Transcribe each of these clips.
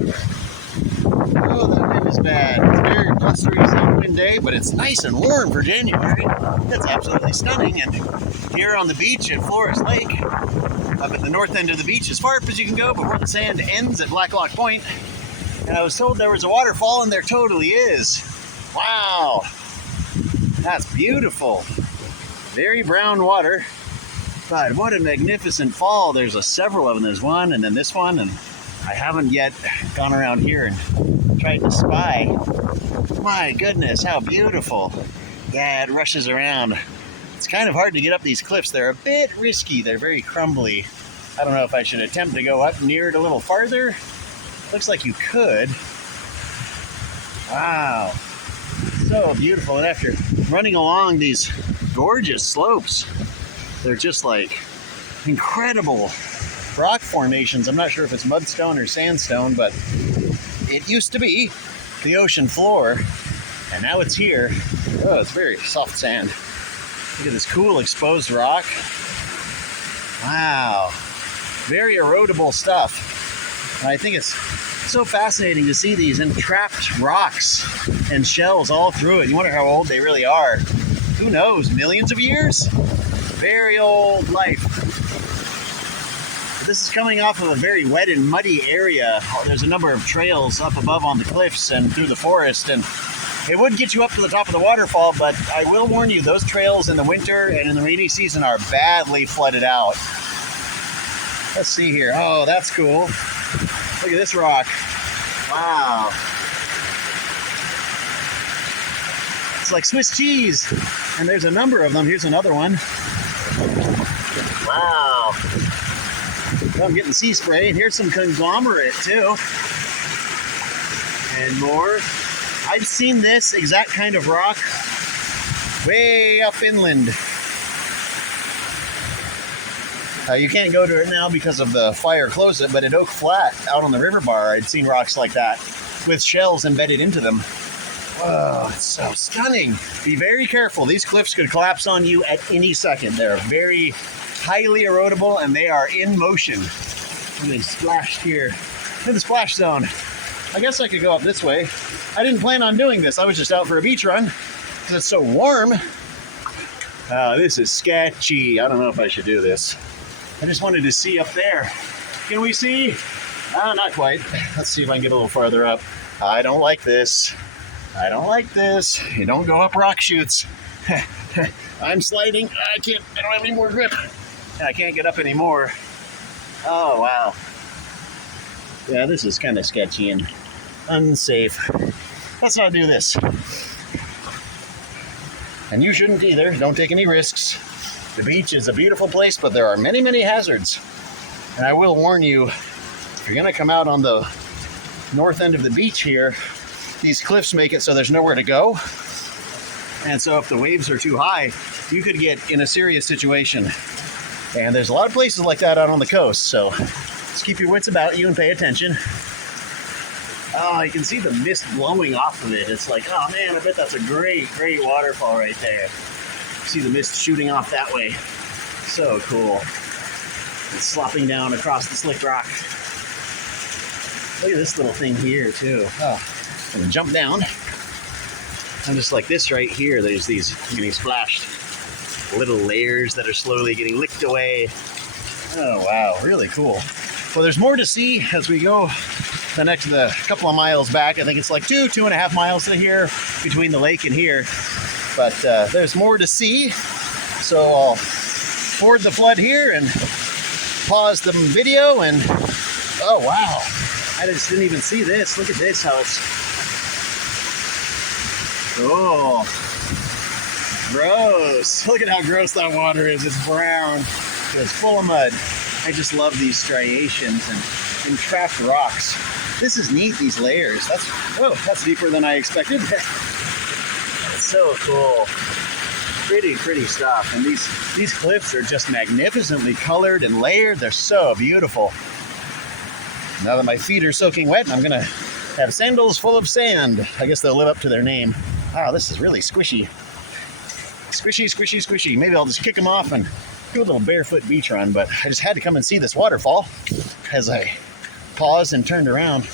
Oh, that wind is bad. It's a very blustery south wind day, but it's nice and warm for January. It's absolutely stunning. And here on the beach at Floras Lake, up at the north end of the beach, as far up as you can go before the sand ends at Blacklock Point. And I was told there was a waterfall, and there totally is. Wow, that's beautiful. Very brown water, but what a magnificent fall. There's several of them. There's one, and then this one, and I haven't yet gone around here and tried to spy. My goodness, how beautiful. Yeah, it rushes around. It's kind of hard to get up these cliffs. They're a bit risky. They're very crumbly. I don't know if I should attempt to go up near it a little farther. Looks like you could. Wow, so beautiful. And after running along these gorgeous slopes, they're just like incredible rock formations. I'm not sure if it's mudstone or sandstone, but it used to be the ocean floor, and now it's here. Oh, it's very soft sand. Look at this cool exposed rock. Wow, very erodible stuff. And I think it's so fascinating to see these entrapped rocks and shells all through it. You wonder how old they really are. Who knows, millions of years? Very old life. This is coming off of a very wet and muddy area. There's a number of trails up above on the cliffs and through the forest, and it would get you up to the top of the waterfall, but I will warn you, those trails in the winter and in the rainy season are badly flooded out. Let's see here. Oh, that's cool. Look at this rock. Wow. It's like Swiss cheese. And there's a number of them. Here's another one. Wow. Oh, I'm getting sea spray. And here's some conglomerate too. And more. I've seen this exact kind of rock way up inland. You can't go to it now because of the fire closed it, but at Oak Flat, out on the river bar, I'd seen rocks like that with shells embedded into them. Whoa, it's so stunning. Be very careful. These cliffs could collapse on you at any second. They're very highly erodible, and they are in motion. And they splashed here. Look at the splash zone. I guess I could go up this way. I didn't plan on doing this. I was just out for a beach run because it's so warm. This is sketchy. I don't know if I should do this. I just wanted to see up there. Can we see? Not quite. Let's see if I can get a little farther up. I don't like this. I don't like this. You don't go up rock chutes. I'm sliding. I don't have any more grip. I can't get up anymore. Oh, wow. Yeah, this is kind of sketchy and unsafe. Let's not do this. And you shouldn't either. Don't take any risks. The beach is a beautiful place, but there are many, many hazards. And I will warn you, if you're going to come out on the north end of the beach here, these cliffs make it so there's nowhere to go. And so if the waves are too high, you could get in a serious situation. And there's a lot of places like that out on the coast, so just keep your wits about you and pay attention. Oh, you can see the mist blowing off of it. It's like, oh man, I bet that's a great, great waterfall right there. See the mist shooting off that way. So cool. It's slopping down across the slick rock. Look at this little thing here too. Oh, I'm gonna jump down. And just like this right here, there's these getting splashed little layers that are slowly getting licked away. Oh wow, really cool. Well, there's more to see as we go the couple of miles back. I think it's like 2.5 miles to here between the lake and here. But there's more to see. So I'll ford the flood here and pause the video and oh wow. I just didn't even see this. Look at this, how it's oh gross. Look at how gross that water is. It's brown. It's full of mud. I just love these striations and entrapped rocks. This is neat, these layers. That's deeper than I expected. It's so cool. Pretty, pretty stuff. And these cliffs are just magnificently colored and layered. They're so beautiful. Now that my feet are soaking wet, I'm gonna have sandals full of sand. I guess they'll live up to their name. Wow, this is really squishy. Squishy, squishy, squishy. Maybe I'll just kick them off and do a little barefoot beach run, but I just had to come and see this waterfall as I paused and turned around.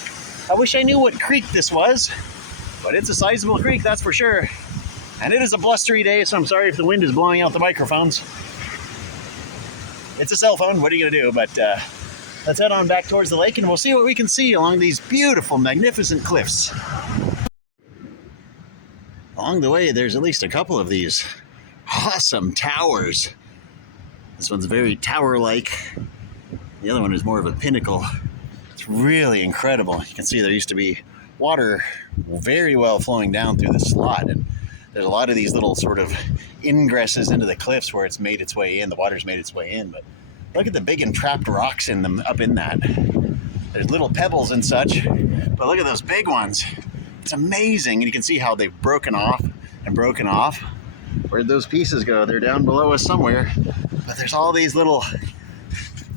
I wish I knew what creek this was, but it's a sizable creek, that's for sure. And it is a blustery day, so I'm sorry if the wind is blowing out the microphones. It's a cell phone, what are you gonna do? But let's head on back towards the lake and we'll see what we can see along these beautiful, magnificent cliffs. Along the way, there's at least a couple of these awesome towers. This one's very tower-like. The other one is more of a pinnacle. It's really incredible. You can see there used to be water very well flowing down through this slot, and there's a lot of these little sort of ingresses into the cliffs where it's made its way in. The water's made its way in, but look at the big entrapped rocks in them up in that. There's little pebbles and such, but look at those big ones. It's amazing, and you can see how they've broken off and broken off. Where'd those pieces go? They're down below us somewhere, but there's all these little,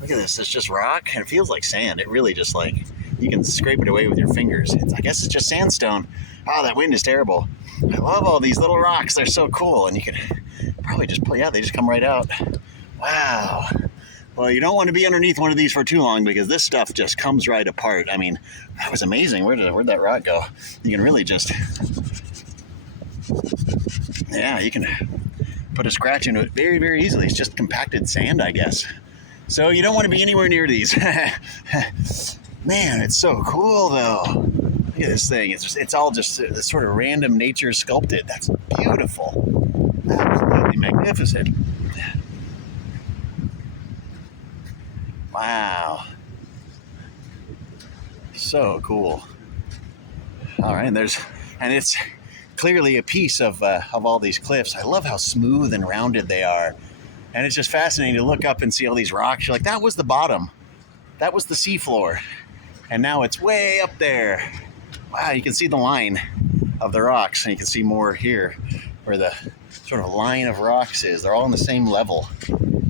look at this, it's just rock, and it feels like sand. It really just like, you can scrape it away with your fingers. I guess it's just sandstone. Oh, that wind is terrible. I love all these little rocks. They're so cool, and you can probably just pull, yeah, they just come right out. Wow. Well, you don't want to be underneath one of these for too long because this stuff just comes right apart. I mean, that was amazing. Where'd that rock go? You can really just, yeah, you can put a scratch into it very, very easily. It's just compacted sand, I guess. So you don't want to be anywhere near these. Man, it's so cool though. Look at this thing. It's all just this sort of random nature sculpted. That's beautiful. Absolutely magnificent. Wow. So cool. All right, and it's clearly a piece of all these cliffs. I love how smooth and rounded they are. And it's just fascinating to look up and see all these rocks. You're like, that was the bottom. That was the seafloor. And now it's way up there. Wow, you can see the line of the rocks, and you can see more here where the sort of line of rocks is. They're all on the same level.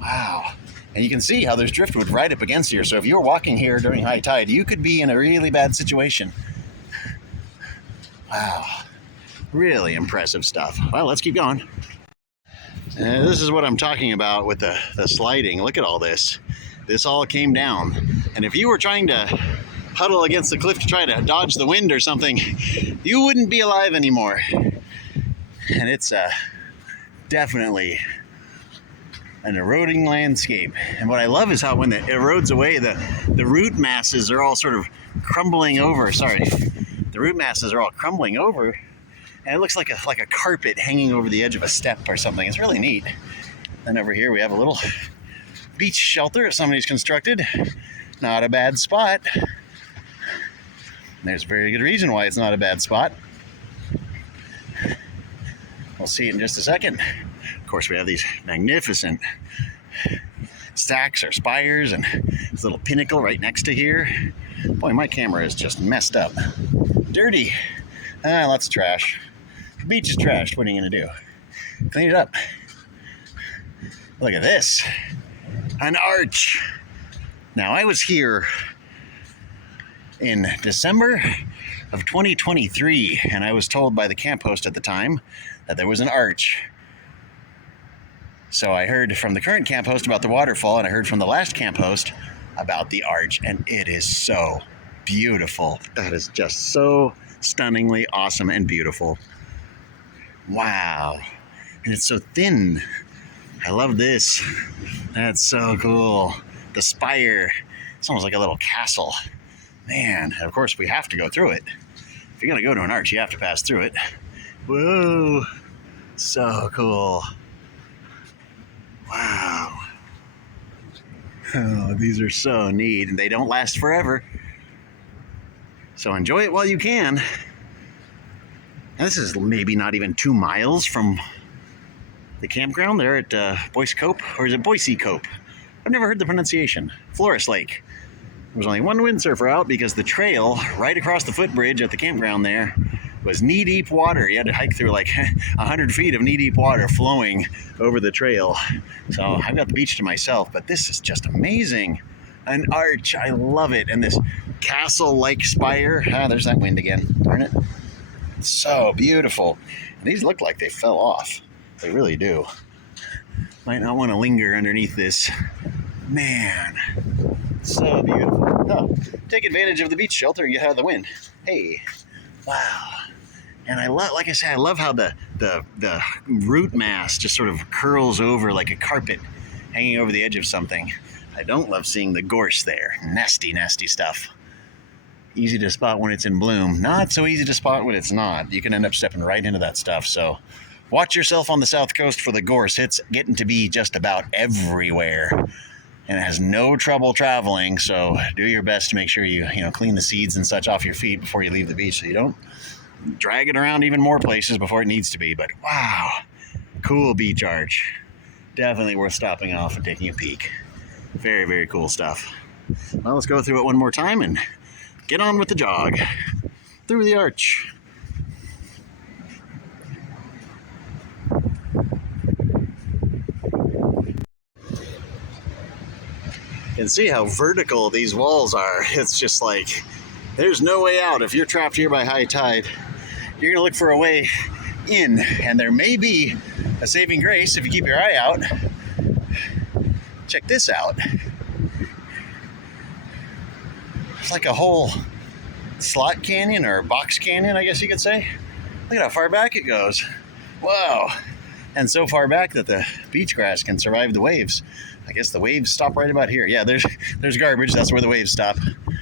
Wow. And you can see how there's driftwood right up against here. So if you were walking here during high tide, you could be in a really bad situation. Wow. Really impressive stuff. Well, let's keep going. This is what I'm talking about with the sliding. Look at all this. This all came down. And if you were trying to huddle against the cliff to try to dodge the wind or something, you wouldn't be alive anymore. And it's definitely an eroding landscape. And what I love is how when it erodes away, the root masses are all sort of crumbling over. Sorry. The root masses are all crumbling over. And it looks like a carpet hanging over the edge of a step or something. It's really neat. Then over here we have a little beach shelter somebody's constructed. Not a bad spot. There's a very good reason why it's not a bad spot. We'll see it in just a second. Of course, we have these magnificent stacks or spires and this little pinnacle right next to here. Boy, my camera is just messed up. Dirty. Lots of trash. The beach is trashed. What are you going to do? Clean it up. Look at this. An arch. Now, I was here in December of 2023, and I was told by the camp host at the time that there was an arch. So I heard from the current camp host about the waterfall, and I heard from the last camp host about the arch, and it is so beautiful. That is just so stunningly awesome and beautiful. Wow. And it's so thin. I love this. That's so cool. The spire. It's almost like a little castle. Man, and of course we have to go through it. If you're going to go to an arch, you have to pass through it. Whoa. So cool. Wow. Oh, these are so neat, and they don't last forever. So enjoy it while you can. Now, this is maybe not even 2 miles from the campground there at Boise Cope, or is it Boise Cope? I've never heard the pronunciation. Floras Lake. There was only one windsurfer out because the trail right across the footbridge at the campground there was knee-deep water. You had to hike through like 100 feet of knee-deep water flowing over the trail. So I've got the beach to myself, but this is just amazing. An arch, I love it. And this castle-like spire. There's that wind again, darn it. It's so beautiful. And these look like they fell off. They really do. Might not want to linger underneath this. Man, so beautiful. Oh, take advantage of the beach shelter and get out of the wind. Hey, wow. And I love, like I said, I love how the root mass just sort of curls over like a carpet hanging over the edge of something. I don't love seeing the gorse there. Nasty, nasty stuff. Easy to spot when it's in bloom. Not so easy to spot when it's not. You can end up stepping right into that stuff. So watch yourself on the south coast for the gorse. It's getting to be just about everywhere. And it has no trouble traveling. So do your best to make sure you clean the seeds and such off your feet before you leave the beach so you don't drag it around even more places before it needs to be. But wow, cool beach arch. Definitely worth stopping off and taking a peek. Very, very cool stuff. Well, let's go through it one more time and get on with the jog through the arch. You can see how vertical these walls are. It's just like there's no way out. If you're trapped here by high tide, you're gonna look for a way in, and there may be a saving grace if you keep your eye out. Check this out. It's like a whole slot canyon or box canyon, I guess you could say. Look at how far back it goes. Wow. And so far back that the beach grass can survive the waves. I guess the waves stop right about here. Yeah, there's garbage. That's where the waves stop.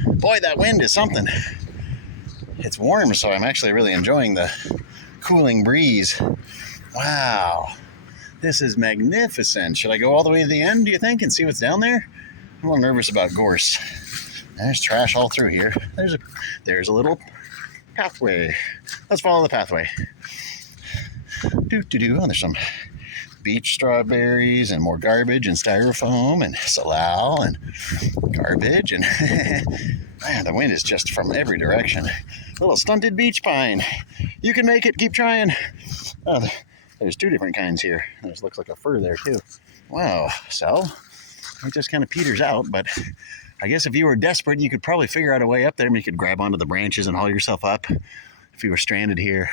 Boy, that wind is something. It's warm, so I'm actually really enjoying the cooling breeze. Wow. This is magnificent. Should I go all the way to the end, do you think, and see what's down there? I'm a little nervous about gorse. There's trash all through here. There's a little pathway. Let's follow the pathway. Oh, there's some beach strawberries and more garbage and styrofoam and salal and garbage and man, the wind is just from every direction. A little stunted beach pine. You can make it. Keep trying. Oh, there's two different kinds here. There's looks like a fir there too. Wow. So it just kind of peters out, but I guess if you were desperate, you could probably figure out a way up there. You could grab onto the branches and haul yourself up if you were stranded here.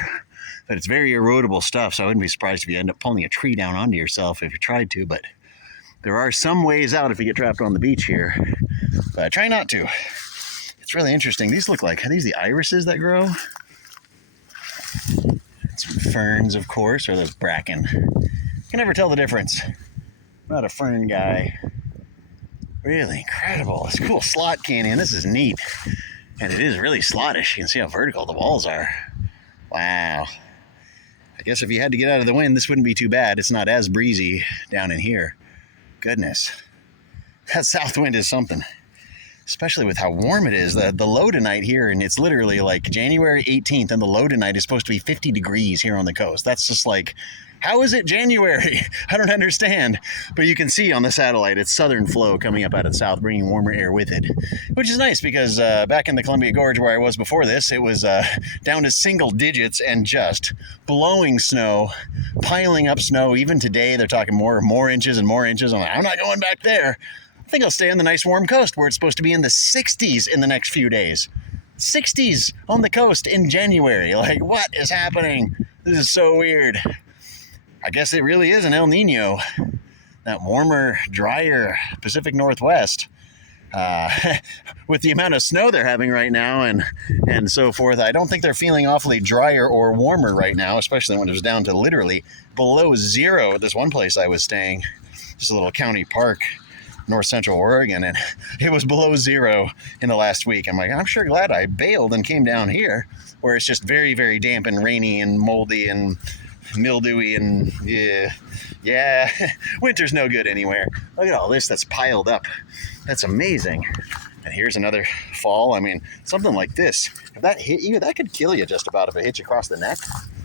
But it's very erodible stuff, so I wouldn't be surprised if you end up pulling a tree down onto yourself if you tried to. But there are some ways out if you get trapped on the beach here. But try not to. It's really interesting. These look like, are these the irises that grow? Some ferns, of course, or those bracken. Can never tell the difference. I'm not a fern guy. Really incredible. It's a cool slot canyon. This is neat. And it is really slottish. You can see how vertical the walls are. Wow. I guess if you had to get out of the wind, this wouldn't be too bad. It's not as breezy down in here. Goodness. That south wind is something. Especially with how warm it is. The low tonight here, and it's literally like January 18th, and the low tonight is supposed to be 50 degrees here on the coast. That's just like, how is it January? I don't understand. But you can see on the satellite, it's southern flow coming up out of the south, bringing warmer air with it. Which is nice because back in the Columbia Gorge where I was before this, it was down to single digits and just blowing snow, piling up snow. Even today, they're talking more inches and more inches. I'm like, I'm not going back there. I think I'll stay on the nice warm coast where it's supposed to be in the 60s in the next few days. 60s on the coast in January. Like, what is happening? This is so weird. I guess it really is an El Nino. That warmer, drier Pacific Northwest. With the amount of snow they're having right now and so forth, I don't think they're feeling awfully drier or warmer right now, especially when it was down to literally below zero at this one place I was staying. Just a little county park. North Central Oregon, and it was below zero in the last week. I'm like, I'm sure glad I bailed and came down here where it's just very, very damp and rainy and moldy and mildewy and yeah, winter's no good anywhere. Look at all this that's piled up. That's amazing. And here's another fall. I mean, something like this, if that hit you, that could kill you just about if it hits you across the neck.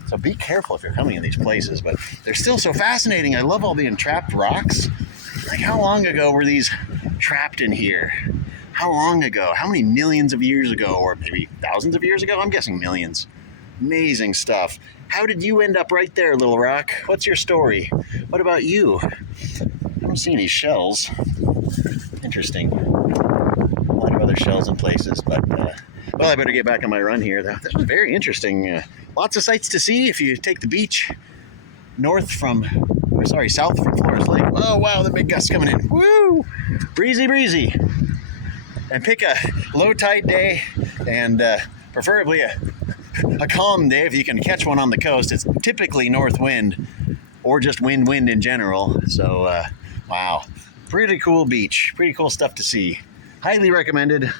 So be careful if you're coming in these places, but they're still so fascinating. I love all the entrapped rocks. Like, how long ago were these trapped in here? How long ago? How many millions of years ago? Or maybe thousands of years ago? I'm guessing millions. Amazing stuff. How did you end up right there, little rock? What's your story? What about you? I don't see any shells. Interesting. A lot of other shells in places, but well, I better get back on my run here. This was very interesting. Lots of sights to see if you take the beach south from Floras Lake. Oh, wow, the big gust coming in. Woo! Breezy, breezy. and pick a low tide day, and preferably a calm day if you can catch one on the coast. It's typically north wind or just wind in general. So wow, pretty cool beach, pretty cool stuff to see. Highly recommended,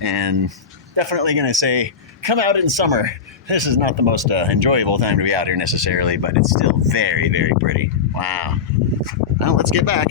and definitely gonna say come out in summer. This is not the most enjoyable time to be out here necessarily, but it's still very, very pretty. Wow. Well, let's get back.